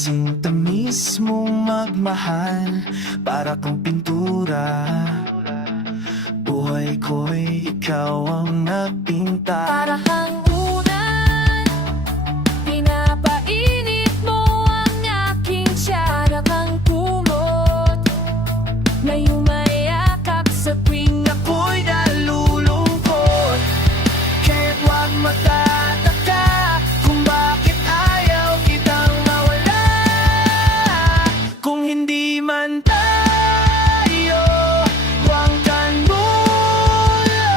Kasing tamis mo magmahal, para kang pintura. Buhay ko'y ikaw ang nagpinta. Para kang ulan, pinapainit mo ang aking tiyaga. Kang kumot na yumayakap sa tuwing Ako'y nalulungkot, kaya't huwag matataka kung bakit ayaw kitang mawala. Kung hindi man tayo wanggan mulo,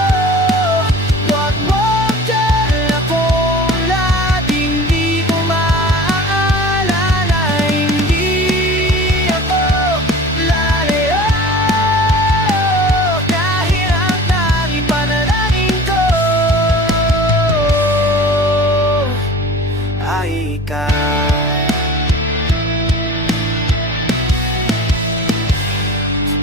huwag mo dyan akong laging di ko maaalala. Hindi ako lalayo, dahil ang tanging panalangin ko ay ikaw.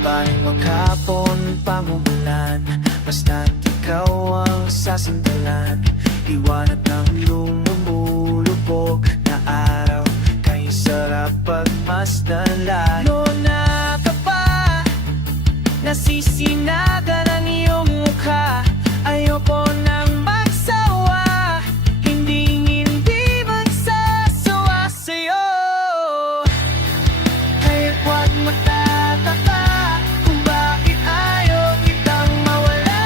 Paring maghapon pang-umulan, basta't ikaw ang sasandalan. Liwanag ng lumulubog na araw, kay sarap pagmasdan. Lalo na kapag nasisinagan ang iyong mukha, ayoko nang magsawa, hindi magsasawa sa'yo. Kaya't huwag matataka kung bakit ayaw kitang mawala.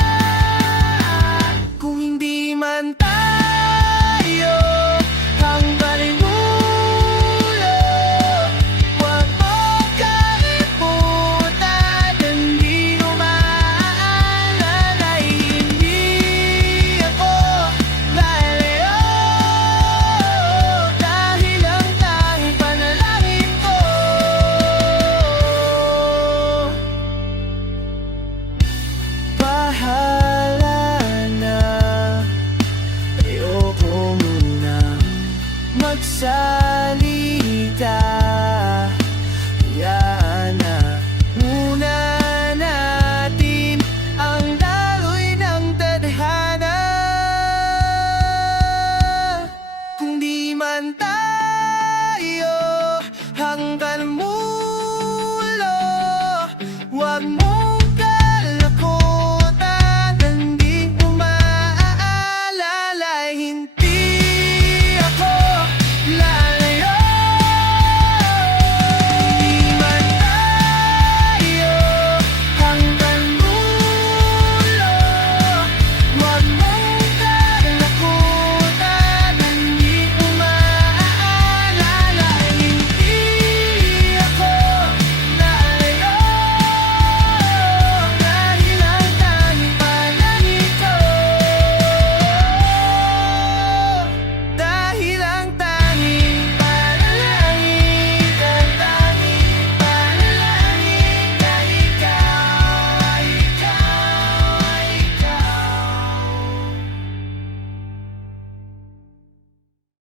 Kung hindi man tayo hanggang mulo, huwag mo kalimutan. Hindi ko maaalala, hindi ako lalayo, dahil ang tanging panalangin ko bahala na. Ayoko munang magsalita.